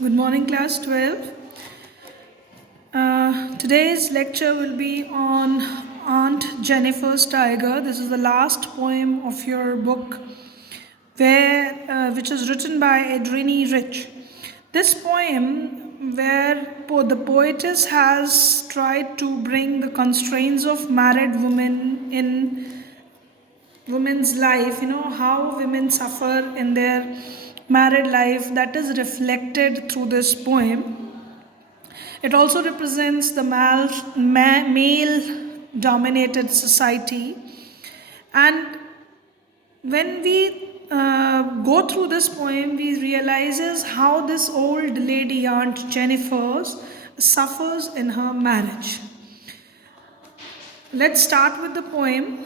Good morning, class 12. Today's lecture will be on Aunt Jennifer's Tiger. This is the last poem of your book, which is written by Adrini Rich. This poem, where the poetess has tried to bring the constraints of married women in women's life, how women suffer in their married life, that is reflected through this poem. It also represents the male dominated society. And when we go through this poem, we realizes how this old lady, Aunt Jennifer, suffers in her marriage. Let's start with the poem.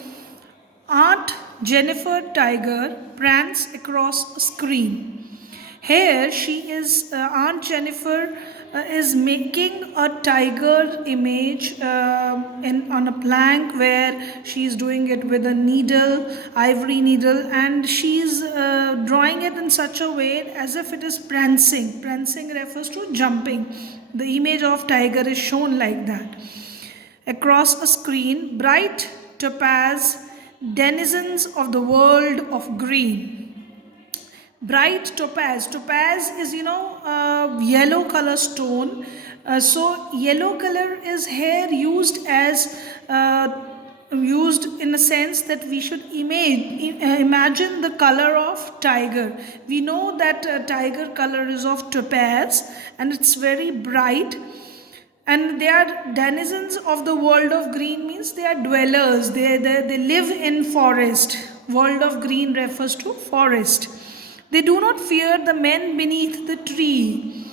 Aunt Jennifer Tiger prance across a screen. Here she is, Aunt Jennifer is making a tiger image on a plank where she's doing it with a needle, ivory needle, and she's drawing it in such a way as if it is prancing. Prancing refers to jumping. The image of tiger is shown like that. Across a screen, bright topaz, denizens of the world of green. Bright topaz. Topaz is, yellow color stone. So yellow color is here used as used in a sense that we should imagine the color of tiger. We know that tiger color is of topaz and it's very bright. And they are denizens of the world of green, means they are dwellers. They live in forest. World of green refers to forest. They do not fear the men beneath the tree.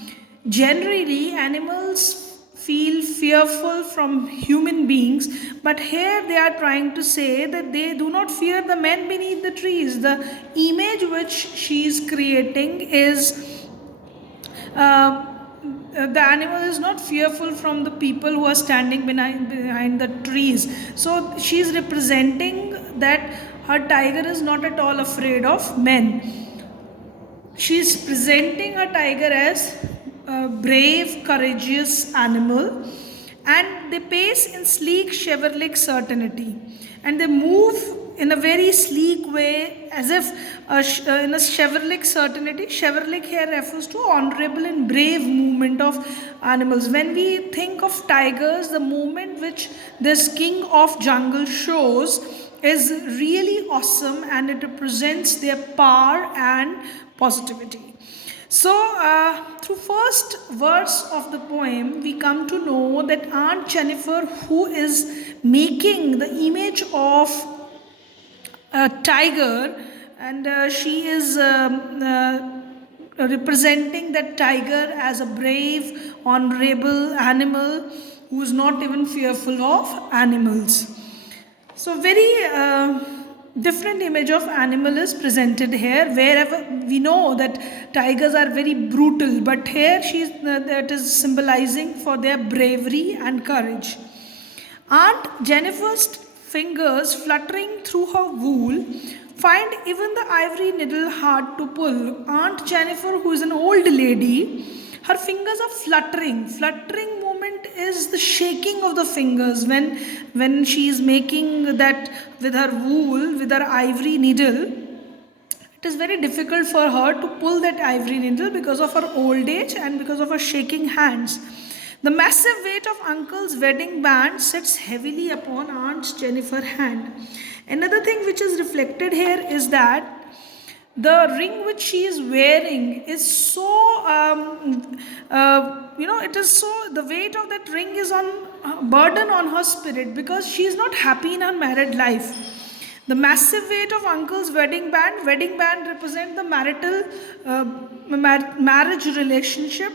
Generally, animals feel fearful from human beings, but here they are trying to say that they do not fear the men beneath the trees. The image which she is creating is the animal is not fearful from the people who are standing behind the trees. So she is representing that her tiger is not at all afraid of men. She is presenting a tiger as a brave, courageous animal, and they pace in sleek, chivalric certainty, and they move in a very sleek way, as if in a chivalric certainty. Chivalric here refers to honorable and brave movement of animals. When we think of tigers, the movement which this king of jungle shows is really awesome, and it represents their power and positivity. So, through first verse of the poem, we come to know that Aunt Jennifer, who is making the image of a tiger, and she is representing that tiger as a brave, honorable animal who is not even fearful of animals. So, very different image of animal is presented here. Wherever we know that tigers are very brutal, but here that is symbolizing for their bravery and courage. Aunt Jennifer's fingers fluttering through her wool find even the ivory needle hard to pull. Aunt Jennifer, who is an old lady, her fingers are fluttering. Fluttering movement is the shaking of the fingers when she is making that with her wool, with her ivory needle. It is very difficult for her to pull that ivory needle because of her old age and because of her shaking hands. The massive weight of uncle's wedding band sits heavily upon Aunt Jennifer's hand. Another thing which is reflected here is that the ring which she is wearing is so, it is so, the weight of that ring is on burden on her spirit because she is not happy in her married life. The massive weight of uncle's wedding band represent the marital marriage relationship.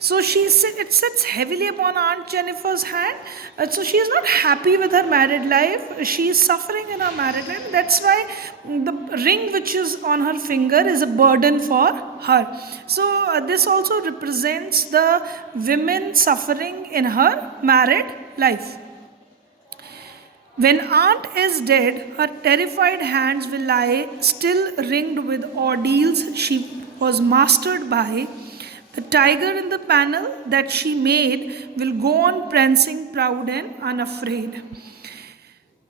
So it sits heavily upon Aunt Jennifer's hand. So she is not happy with her married life. She is suffering in her married life. That's why the ring which is on her finger is a burden for her. So this also represents the women suffering in her married life. When Aunt is dead, her terrified hands will lie still ringed with ordeals she was mastered by. The tiger in the panel that she made will go on prancing, proud and unafraid.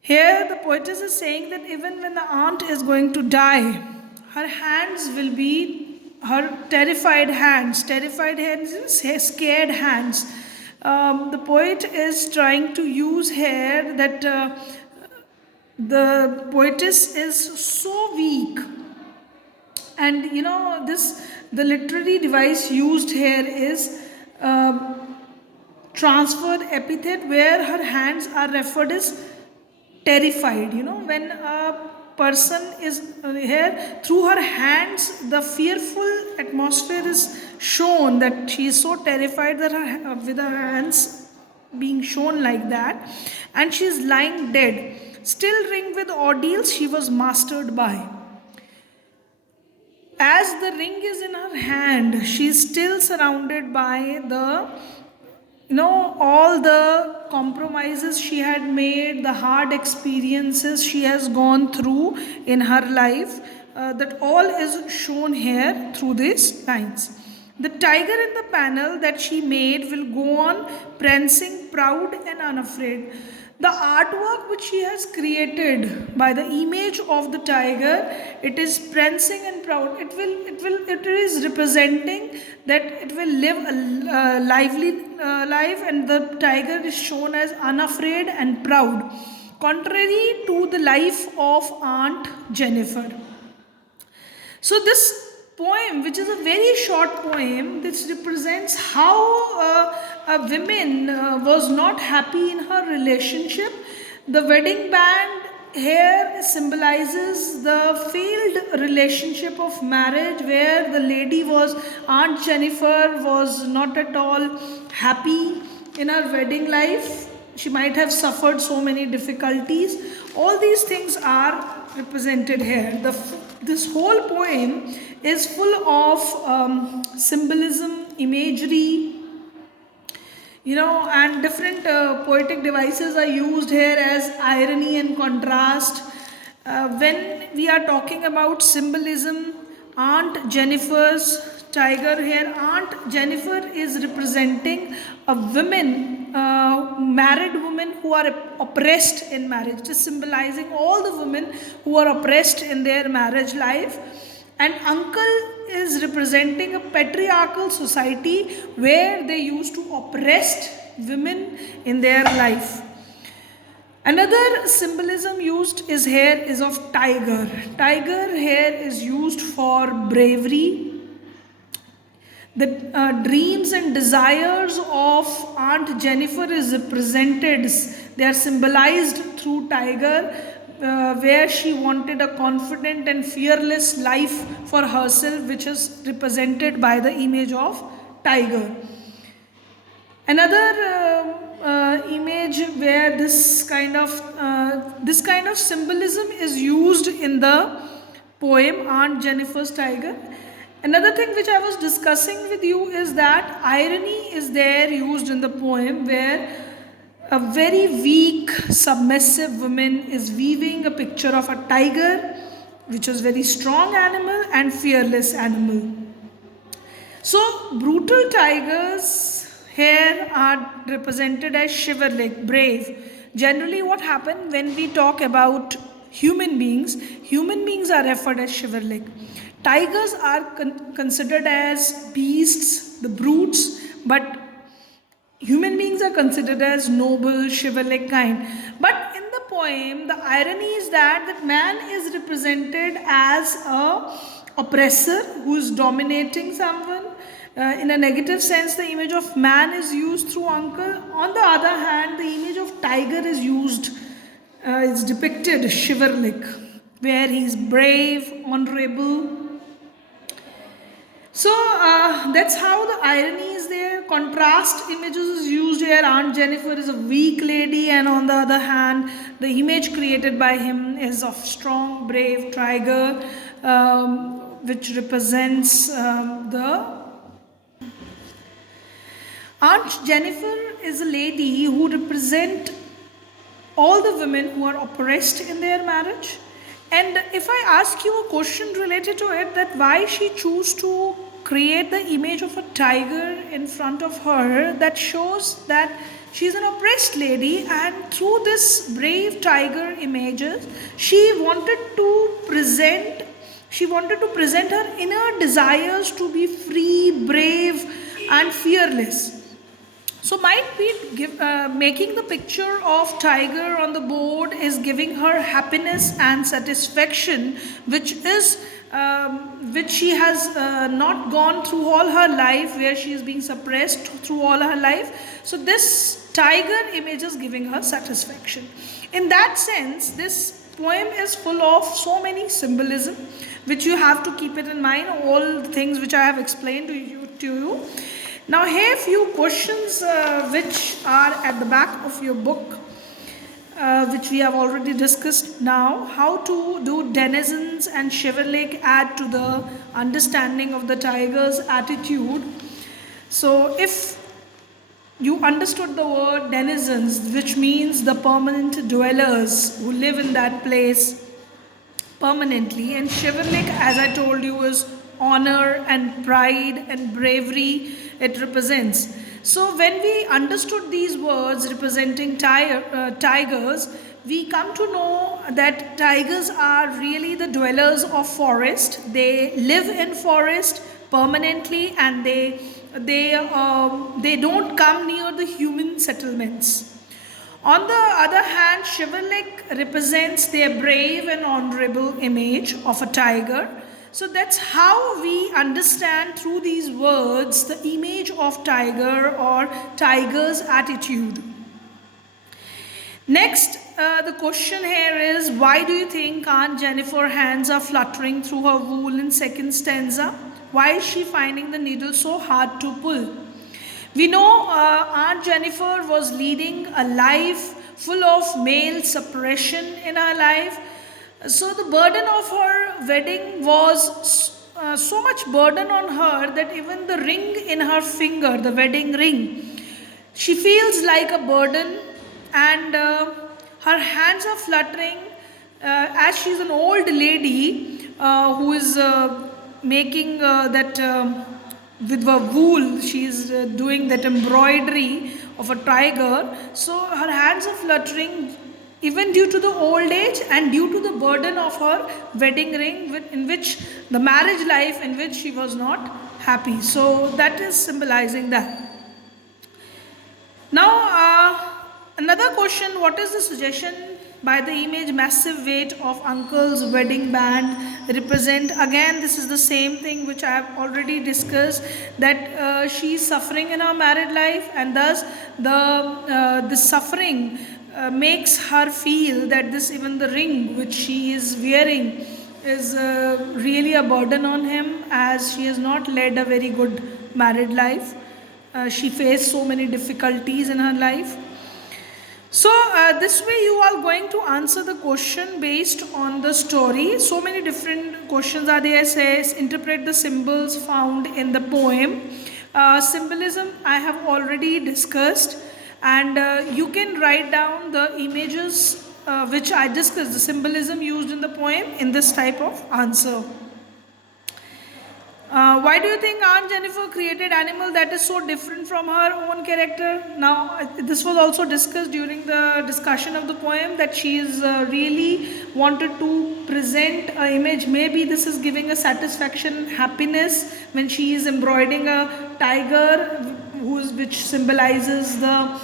Here, the poetess is saying that even when the aunt is going to die, her hands will be her terrified hands, scared hands. The poet is trying to use here that the poetess is so weak, and this the literary device used here is transferred epithet, where her hands are referred as terrified. When a person is here, through her hands the fearful atmosphere is shown, that she is so terrified that with her hands being shown like that, and she is lying dead, still ringed with ordeals she was mastered by. As the ring is in her hand, she is still surrounded by the all the compromises she had made, the hard experiences she has gone through in her life. That all is shown here through these lines. The tiger in the panel that she made will go on prancing, proud and unafraid. The artwork which she has created by the image of the tiger, it is prancing and proud. It is representing that it will live a lively life, and the tiger is shown as unafraid and proud, contrary to the life of Aunt Jennifer. So this poem, which is a very short poem, this represents how a woman was not happy in her relationship. The wedding band here symbolizes the failed relationship of marriage, where the lady was, Aunt Jennifer was not at all happy in her wedding life. She might have suffered so many difficulties. All these things are represented here. This whole poem is full of symbolism, imagery, and different poetic devices are used here as irony and contrast. When we are talking about symbolism, Aunt Jennifer's tiger here, Aunt Jennifer is representing a woman, married women who are oppressed in marriage. It is symbolizing all the women who are oppressed in their marriage life. And uncle is representing a patriarchal society where they used to oppress women in their life. Another symbolism used is here is of tiger. Tiger here is used for bravery. The dreams and desires of Aunt Jennifer is represented. They are symbolized through tiger, where she wanted a confident and fearless life for herself, which is represented by the image of tiger. Another image where this kind of symbolism is used in the poem Aunt Jennifer's Tiger. Another thing which I was discussing with you is that irony is there used in the poem, where a very weak, submissive woman is weaving a picture of a tiger, which is very strong animal and fearless animal. So brutal tigers here are represented as chivalric, brave. Generally what happens when we talk about human beings are referred as chivalric. Tigers are considered as beasts, the brutes, but human beings are considered as noble, chivalric kind. But in the poem, the irony is that man is represented as a oppressor who is dominating someone. In a negative sense, the image of man is used through uncle. On the other hand, the image of tiger is used, is depicted chivalric, where he is brave, honorable. So that's how the irony is there. Contrast images is used here. Aunt Jennifer is a weak lady, and on the other hand, the image created by him is of strong, brave tiger, which represents the Aunt Jennifer is a lady who represents all the women who are oppressed in their marriage. And if I ask you a question related to it, that why she chose to create the image of a tiger in front of her that shows that she's an oppressed lady, and through this brave tiger images she wanted to present her inner desires to be free, brave, and fearless. So might be making the picture of tiger on the board is giving her happiness and satisfaction, which she has not gone through all her life, where she is being suppressed through all her life. So this tiger image is giving her satisfaction. In that sense, this poem is full of so many symbolism, which you have to keep it in mind. All the things which I have explained to you. Now here few questions which are at the back of your book, which we have already discussed now. How to do denizens and Shivalik add to the understanding of the tiger's attitude? So if you understood the word denizens, which means the permanent dwellers who live in that place permanently, and Shivalik, as I told you, is honor and pride and bravery it represents. So when we understood these words representing tigers, we come to know that tigers are really the dwellers of forest. They live in forest permanently, and they don't come near the human settlements. On the other hand, Shivalik represents their brave and honorable image of a tiger. So that's how we understand through these words the image of tiger or tiger's attitude. Next, the question here is, why do you think Aunt Jennifer's hands are fluttering through her wool in second stanza? Why is she finding the needle so hard to pull? We know Aunt Jennifer was leading a life full of male suppression in her life. So the burden of her wedding was so much burden on her that even the ring in her finger, the wedding ring, she feels like a burden, and her hands are fluttering as she's an old lady who is making that with the wool. She is doing that embroidery of a tiger. So her hands are fluttering even due to the old age and due to the burden of her wedding ring, in which the marriage life in which she was not happy. So that is symbolizing that. Now another question, what is the suggestion by the image massive weight of uncle's wedding band represent? Again, this is the same thing which I have already discussed, that she is suffering in her married life, and thus the suffering makes her feel that this, even the ring which she is wearing, is really a burden on him, as she has not led a very good married life. She faced so many difficulties in her life. So this way you are going to answer the question based on the story. So many different questions are there. Says interpret the symbols found in the poem. Symbolism I have already discussed, and you can write down the images which I discussed, the symbolism used in the poem, in this type of answer. Why do you think Aunt Jennifer created animal that is so different from her own character? Now, this was also discussed during the discussion of the poem, that she is really wanted to present an image. Maybe this is giving a satisfaction, happiness, when she is embroidering a tiger, which symbolizes the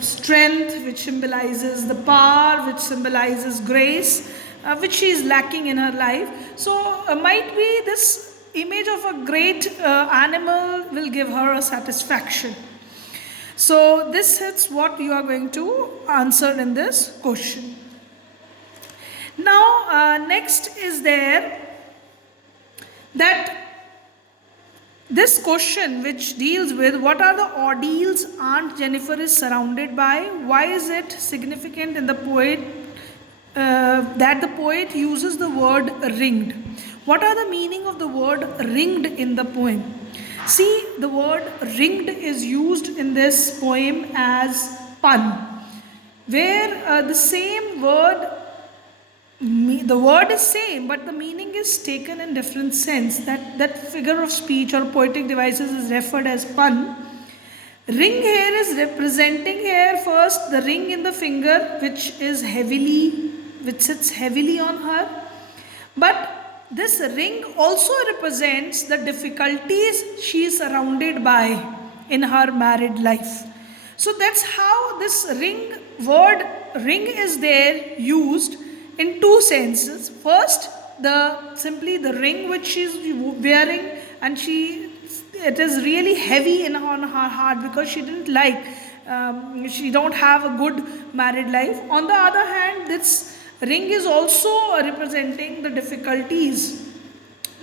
strength, which symbolizes the power, which symbolizes grace, which she is lacking in her life. So, might be this image of a great animal will give her a satisfaction. So this is what you are going to answer in this question. Now next is there that this question which deals with what are the ordeals Aunt Jennifer is surrounded by. Why is it significant in the poet that the poet uses the word ringed? What are the meaning of the word ringed in the poem? See, the word ringed is used in this poem as pun, where the same word The word is same, but the meaning is taken in different sense. That figure of speech or poetic devices is referred as pun. Ring here is representing here first the ring in the finger, which sits heavily on her. But this ring also represents the difficulties she is surrounded by in her married life. So that's how this word ring is there used in two senses. First, the ring which she is wearing, and it is really heavy on her heart because she didn't like, she don't have a good married life. On the other hand, this ring is also representing the difficulties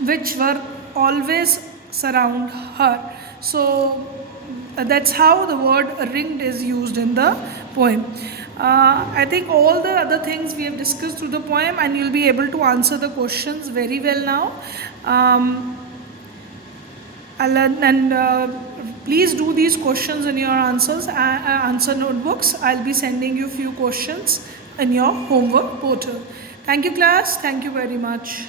which were always surround her. So that's how the word ringed is used in the poem. I think all the other things we have discussed through the poem, and you'll be able to answer the questions very well now. Please do these questions in your answer notebooks. I'll be sending you few questions in your homework portal. Thank you, class. Thank you very much.